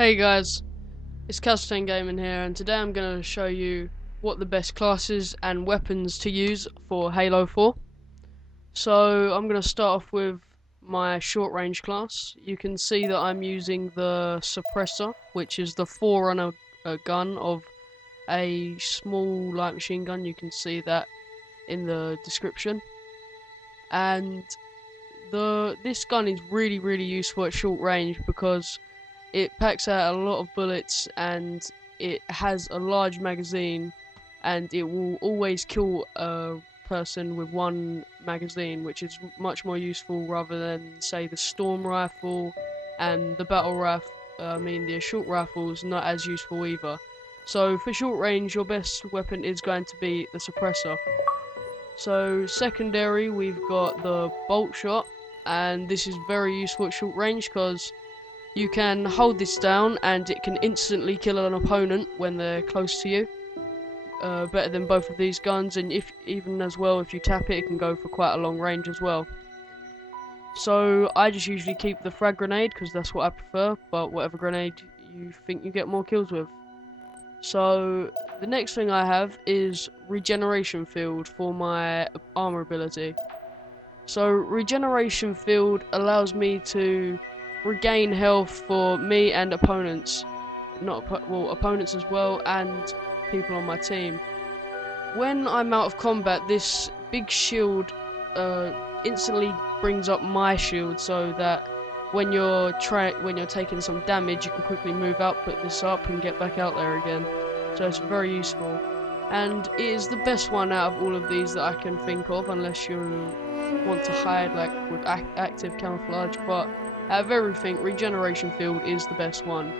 Hey guys, it's Castain Gaming here, and today I'm going to show you what the best classes and weapons to use for Halo 4. So I'm going to start off with my short range class. You can see that I'm using the suppressor, which is the forerunner gun of a small light machine gun. You can see that in the description. And this gun is really useful at short range because it packs out a lot of bullets and it has a large magazine, and it will always kill a person with one magazine, which is much more useful rather than, say, the storm rifle and the battle rifle. The assault rifle is not as useful either. So for short range, your best weapon is going to be the suppressor. So secondary, we've got the bolt shot, and this is very useful at short range because you can hold this down and it can instantly kill an opponent when they're close to you. Better than both of these guns, and if you tap it, it can go for quite a long range as well. So I just usually keep the frag grenade because that's what I prefer, but whatever grenade you think you get more kills with. So the next thing I have is regeneration field for my armor ability. So regeneration field allows me to regain health for me and opponents, opponents as well, and people on my team. When I'm out of combat, this big shield instantly brings up my shield, so that when you're taking some damage, you can quickly move out, put this up, and get back out there again. So it's very useful, and it is the best one out of all of these that I can think of, unless you want to hide like with active camouflage. But out of everything, regeneration field is the best one.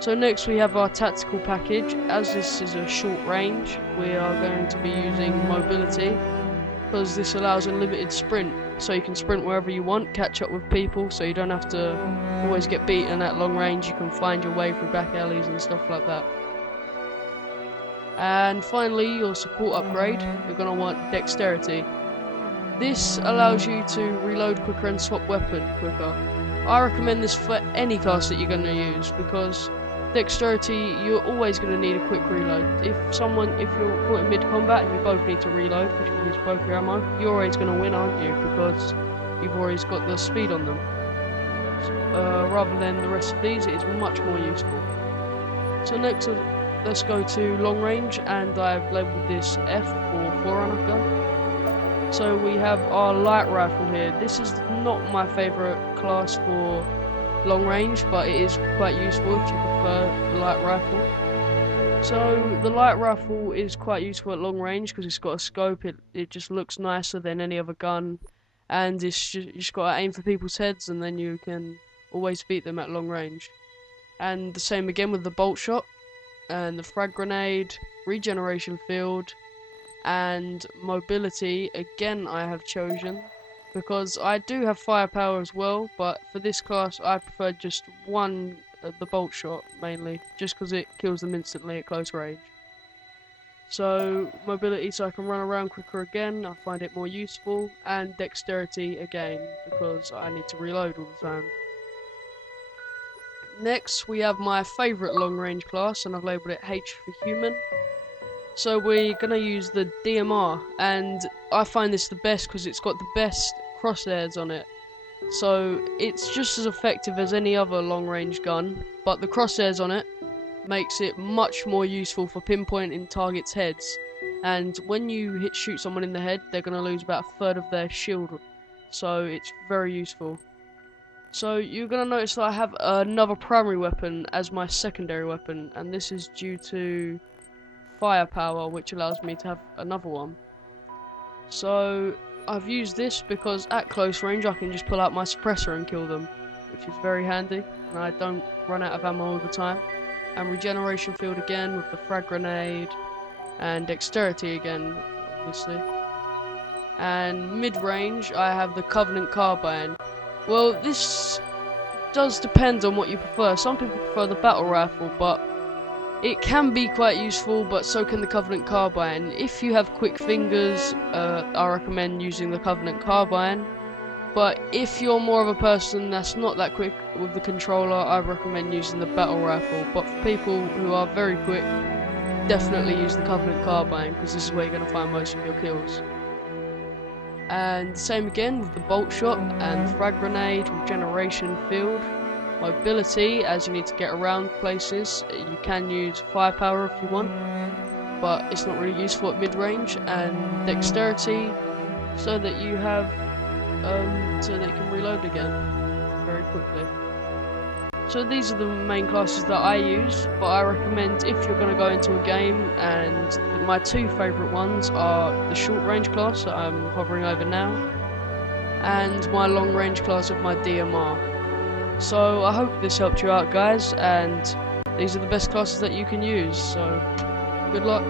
So next we have our tactical package. As this is a short range, we are going to be using mobility, because this allows unlimited sprint. So you can sprint wherever you want, catch up with people, so you don't have to always get beaten at long range. You can find your way through back alleys and stuff like that. And finally, your support upgrade, you're going to want dexterity. This allows you to reload quicker and swap weapon quicker. I recommend this for any class that you're going to use, because dexterity, you're always going to need a quick reload. If you're caught in mid-combat and you both need to reload because you use both your ammo, you're always going to win, aren't you? Because you've always got the speed on them. Rather than the rest of these, it is much more useful. So next, let's go to long range, and I've labelled this F for forerunner gun. So we have our light rifle here. This is not my favourite class for long range, but it is quite useful if you prefer the light rifle. So the light rifle is quite useful at long range because it's got a scope. It just looks nicer than any other gun, and you just got to aim for people's heads, and then you can always beat them at long range. And the same again with the bolt shot and the frag grenade, regeneration field, and mobility. Again, I have chosen because I do have firepower as well, but for this class I prefer just one of the bolt shot mainly, just because it kills them instantly at close range. So mobility, so I can run around quicker again, I find it more useful, and dexterity again because I need to reload all the time. Next we have my favourite long range class, and I've labelled it H for human. So we're going to use the DMR, and I find this the best because it's got the best crosshairs on it. So it's just as effective as any other long range gun, but the crosshairs on it makes it much more useful for pinpointing targets' heads. And when you shoot someone in the head, they're going to lose about a third of their shield. So it's very useful. So you're going to notice that I have another primary weapon as my secondary weapon, and this is due to firepower, which allows me to have another one. So I've used this because at close range I can just pull out my suppressor and kill them, which is very handy, and I don't run out of ammo all the time. And regeneration field again with the frag grenade, and dexterity again, obviously. And mid-range I have the Covenant carbine. Well, this does depend on what you prefer. Some people prefer the battle rifle, but it can be quite useful, but so can the Covenant carbine. If you have quick fingers, I recommend using the Covenant carbine. But if you're more of a person that's not that quick with the controller, I recommend using the battle rifle. But for people who are very quick, definitely use the Covenant carbine, because this is where you're going to find most of your kills. And same again with the bolt shot and frag grenade, regeneration field, mobility, as you need to get around places. You can use firepower if you want, but it's not really useful at mid-range, and dexterity, so that you have so that you can reload again very quickly. So these are the main classes that I use, but I recommend if you're going to go into a game, and my two favourite ones are the short range class that I'm hovering over now, and my long range class of my DMR. So I hope this helped you out, guys, and these are the best classes that you can use, so good luck.